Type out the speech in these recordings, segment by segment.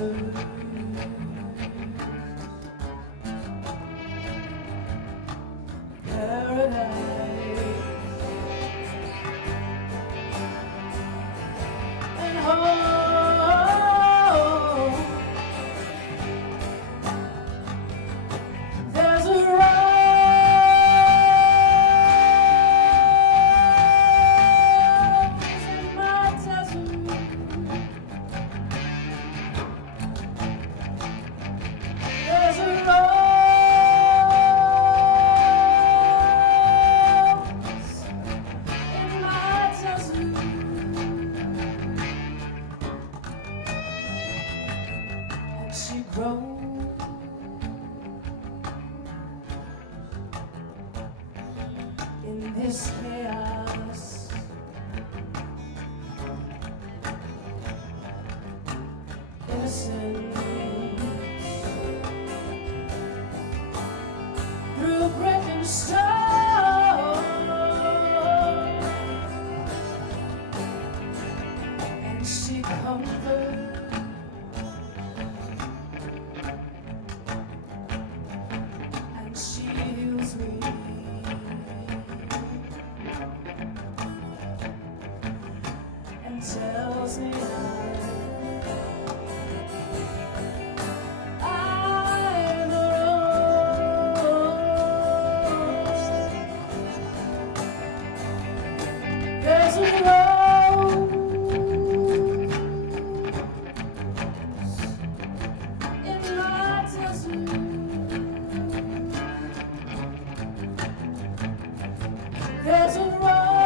food. Paradise and home. There's a rose in my desert. There's a rose in my desert. And she grows in this chaos. Innocence through brick and stone, and she comforts and she heals me. And tells me I'm a rose. There's a rose in my desert. There's a rose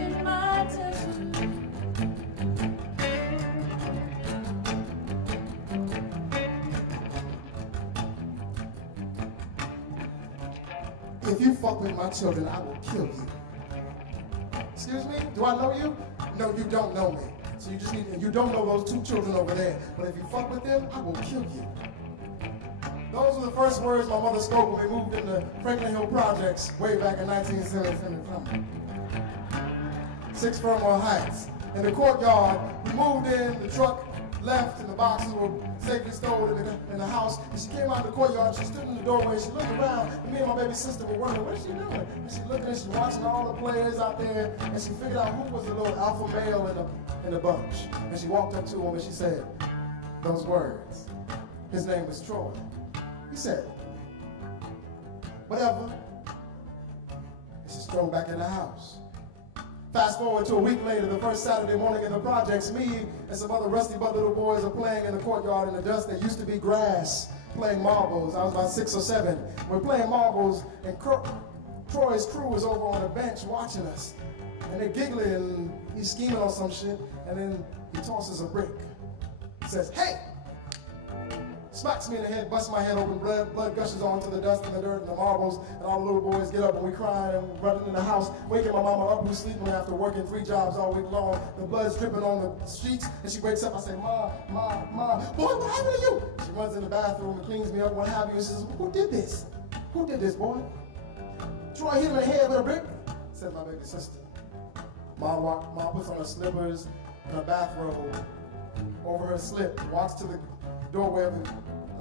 in my desert. If you fuck with my children, I will kill you. Excuse me? Do I know you? No, you don't know me. So you just need, you don't know those two children over there. But if you fuck with them, I will kill you. Those were the first words my mother spoke when we moved into Franklin Hill Projects way back in 1977. 6 Fernmore Heights. In the courtyard, we moved in, the truck left, and the boxes were safely stored in the house. And she came out of the courtyard, she stood in the doorway, she looked around, and me and my baby sister were wondering, what is she doing? And she looked and she's watching all the players out there, and she figured out who was the little alpha male in the bunch. And she walked up to him and she said those words. His name was Troy. He said, whatever. And she strolled back in the house. Fast forward to a week later, the first Saturday morning in the projects, me and some other rusty butt little boys are playing in the courtyard in the dust that used to be grass, playing marbles. I was about 6 or 7. We're playing marbles, and Troy's crew was over on the bench watching us. And they're giggling, and he's scheming on some shit, and then he tosses a brick. He says, hey! Smacks me in the head, busts my head open, blood gushes onto the dust and the dirt and the marbles, and all the little boys get up and we cry and run into the house, waking my mama up who's sleeping after working 3 jobs all week long. The blood's dripping on the sheets, and she wakes up. I say, Ma, boy, what happened to you? She runs in the bathroom and cleans me up, what have you, and she says, who did this? Who did this, boy? Troy hit him in the head with a brick, said my baby sister. Ma puts on her slippers and a bathrobe over her slip, walks to the doorway of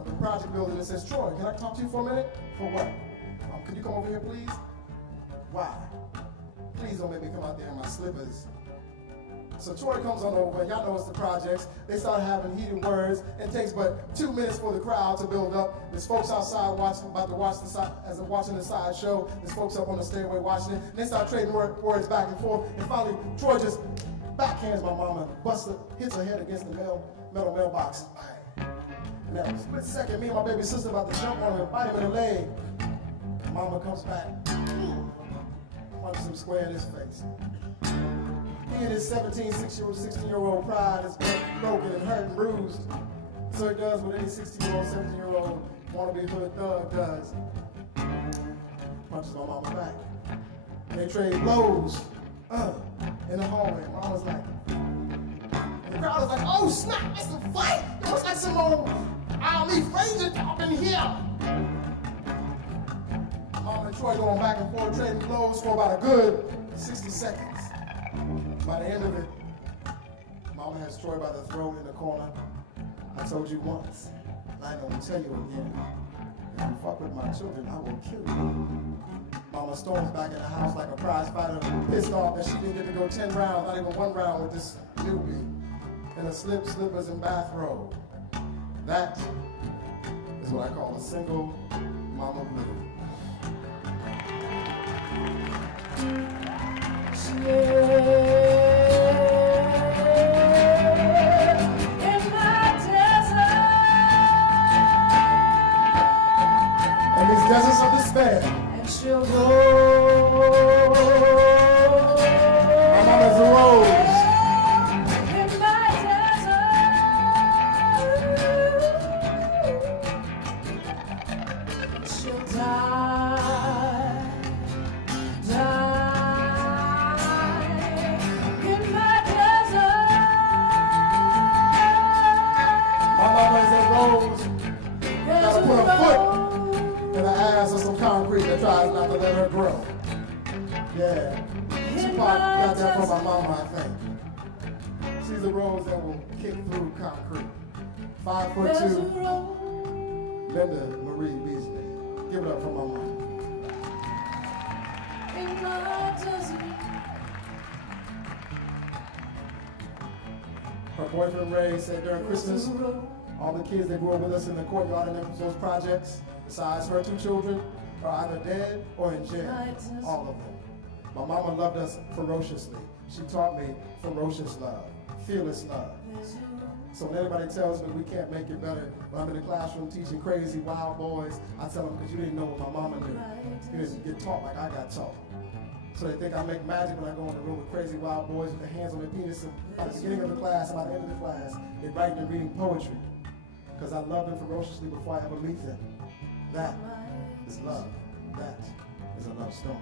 the project building and says, Troy, can I talk to you for a minute? For what? Could you come over here, please? Why? Please don't make me come out there in my slippers. So Troy comes on over, and y'all know it's the projects. They start having heated words. It takes but 2 minutes for the crowd to build up. There's folks outside watching the side show. There's folks up on the stairway watching it. They start trading words back and forth. And finally, Troy just backhands my mama, hits her head against the metal mailbox. And that split second, me and my baby sister about to jump on him and bite him in the leg. Mama comes back, punches him square in his face. He and his 16-year-old pride is broken and hurt and bruised. So he does what any 16-year-old, 17-year-old wannabe hood thug does. Punches my mama back. And they trade blows in the hallway. Mama's like, and the crowd is like, oh snap, it's a fight! It looks like some old Ali Frazier up in here. Mama and Troy going back and forth trading blows for about a good 60 seconds. By the end of it, Mama has Troy by the throat in the corner. I told you once, and I ain't gonna tell you again. If you fuck with my children, I will kill you. Mama storms back in the house like a prize fighter, pissed off that she didn't get to go 10 rounds, not even 1 round with this newbie in a slippers, and bathrobe. That is what I call a single mama blue. In these deserts of despair, and she'll go. My mama's a rose. In my desert, she'll die, in my desert. My mama is a rose. There's Gotta a put a foot road. in the ass of some concrete that tries not to let her grow. Yeah. Tupac got that from my mama, I think. She's a rose that will kick through concrete. 5'2", There's a road. Linda Marie Beasley. Give it up for my mama. In my desert. Her boyfriend Ray said during Christmas, There's a road. all the kids that grew up with us in the courtyard in those projects, besides her 2 children, are either dead or in jail. All of them. My mama loved us ferociously. She taught me ferocious love, fearless love. There's a road. So when anybody tells me we can't make it better, when I'm in the classroom teaching crazy wild boys, I tell them because you didn't know what my mama knew. You didn't get taught like I got taught. So they think I make magic when I go in the room with crazy wild boys with their hands on their penis, and by the beginning of the class and by the end of the class, they're writing and reading poetry. Because I love them ferociously before I ever meet them. That is love. That is a love story.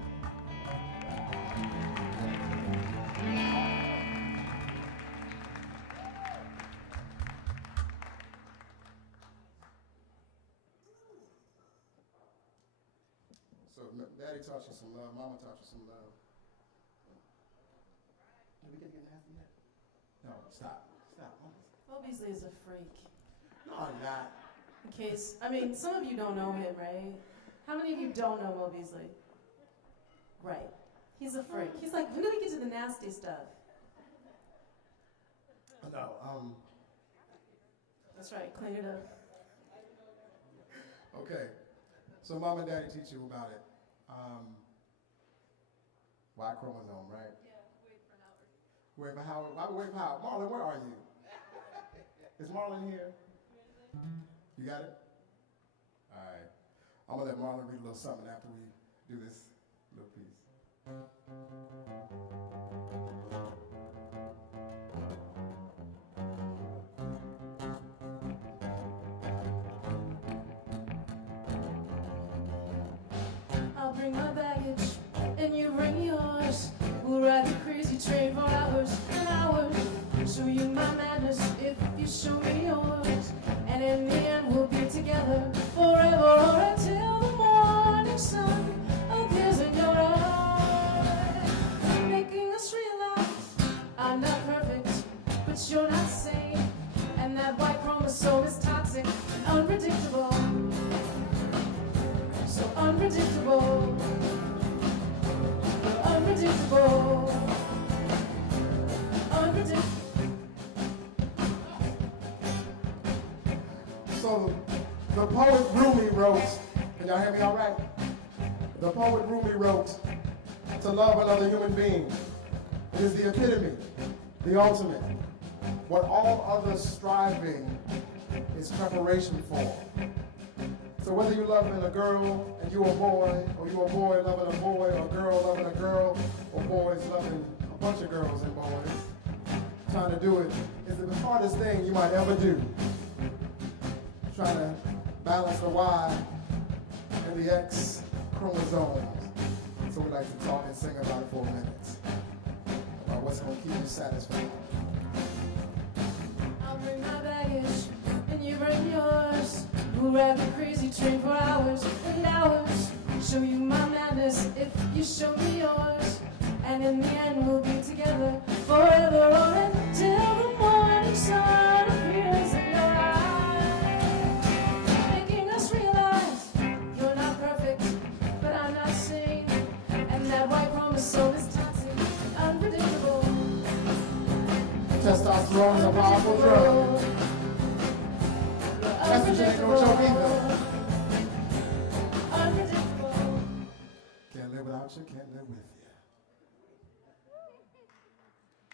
So Daddy taught you some love, Mama taught you some love. Did we get nasty yet? No, stop. Well, Beasley is a freak. No, I'm not. In case, I mean, some of you don't know him, right? How many of you don't know Mo Beasley? Right. He's a freak. He's like, when do we get to the nasty stuff? No, That's right, clean it up. okay. So Mom and Daddy teach you about it. Y chromosome, right? Yeah, wait for an hour. Wait for Howard. Why we wait for Howard? Marlon, where are you? Is Marlon here? You got it? All right. I'm going to let Marlon read a little something after we do this little piece. I'll bring my baggage, and you bring yours. We'll ride the crazy train for hours and hours. Show you my madness if you show me yours. And in the end, we'll be together forever or until the morning sun appears in your eyes, making us realize I'm not perfect, but you're not sane. And that Y chromosome is toxic and unpredictable. So unpredictable, unpredictable, unpredictable. So the poet Rumi wrote, can y'all hear me all right? The poet Rumi wrote, to love another human being. It is the epitome, the ultimate. What all other striving is preparation for. So whether you're loving a girl and you're a boy, or you're a boy loving a boy, or a girl loving a girl, or boys loving a bunch of girls and boys, trying to do it is the hardest thing you might ever do. Trying to balance the Y and the X chromosomes. So we like to talk and sing about it for a minute. About what's going to keep you satisfied. I'll bring my baggage, and you bring yours. We'll ride the crazy train for hours and hours. Show you my madness if you show me yours. And in the end, we'll be together forever. powerful drug. Estrogen ain't no joke either. Unpredictable. Can't live without you, can't live with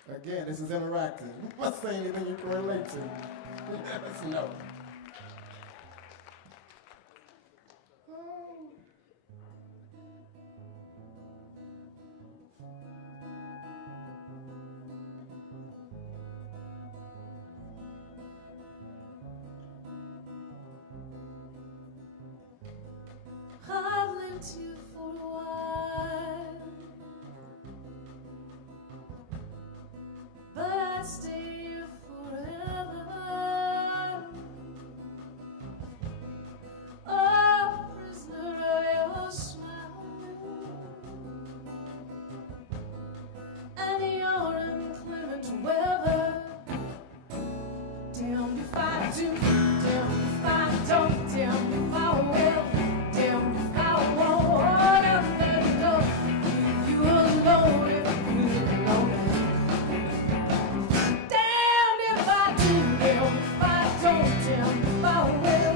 you. Again, this is interactive. Let's say anything you can relate to. Let us know. I've lived here for a while, but I'd stay here forever. A prisoner of your smile, and your inclement weather. Damned if I do, damned if I don't, damned if I will. Damn if I won't let go. Leave you alone if you alone. Damn if I do, damn if I don't, damn if I will.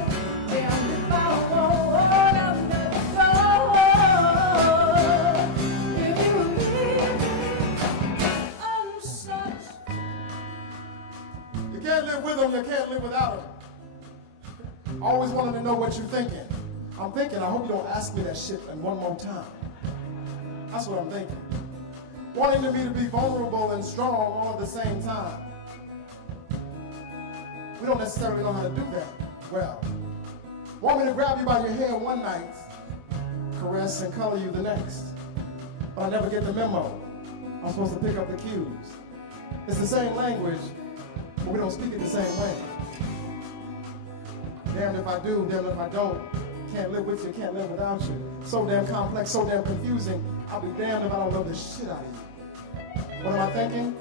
Damn if I won't let go. If you leave me unsatisfied. You can't live with them, you can't live without them. Always wanted to know what you're thinking. I'm thinking, I hope you don't ask me that shit in one more time. That's what I'm thinking. Wanting me to be vulnerable and strong all at the same time. We don't necessarily know how to do that well. Want me to grab you by your hair one night, caress and color you the next. But I never get the memo. I'm supposed to pick up the cues. It's the same language, but we don't speak it the same way. Damned if I do, damned if I don't. Can't live with you, can't live without you. So damn complex, so damn confusing. I'll be damned if I don't love the shit out of you. What am I thinking?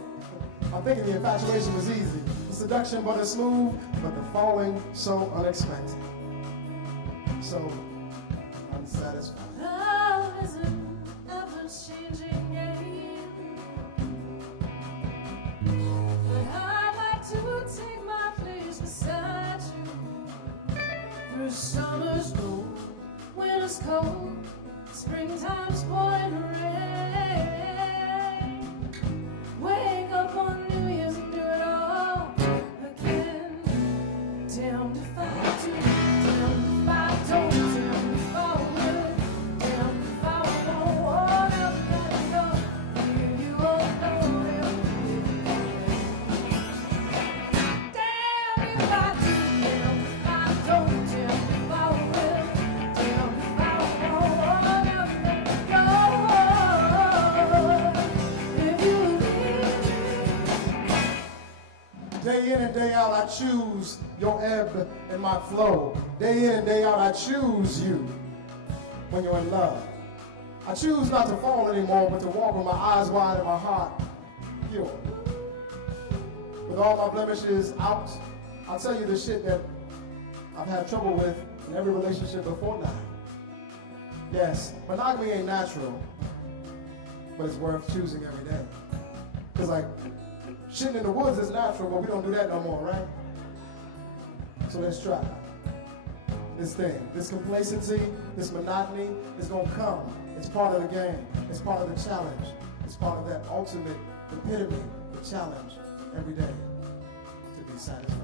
I'm thinking the infatuation was easy. The seduction but it's smooth, but the falling so unexpected. So unsatisfied. Love is an ever-changing game, but I'd like to take my place beside you. Through summer's cold, winter's cold, springtime's pouring rain. Wake up on New Year's and do it all again. Damned if I do, damned if I don't, damned if I will, damned if I won't ever let go. Leave you alone. Damned if I do, damned if I don't. Day in and day out, I choose your ebb and my flow. Day in and day out, I choose you when you're in love. I choose not to fall anymore, but to walk with my eyes wide and my heart pure. With all my blemishes out, I'll tell you the shit that I've had trouble with in every relationship before now. Yes, monogamy ain't natural, but it's worth choosing every day. Because like, shitting in the woods is natural, but we don't do that no more, right? So let's try. This thing, this complacency, this monotony is gonna come. It's part of the game. It's part of the challenge. It's part of that ultimate epitome, the challenge every day to be satisfied.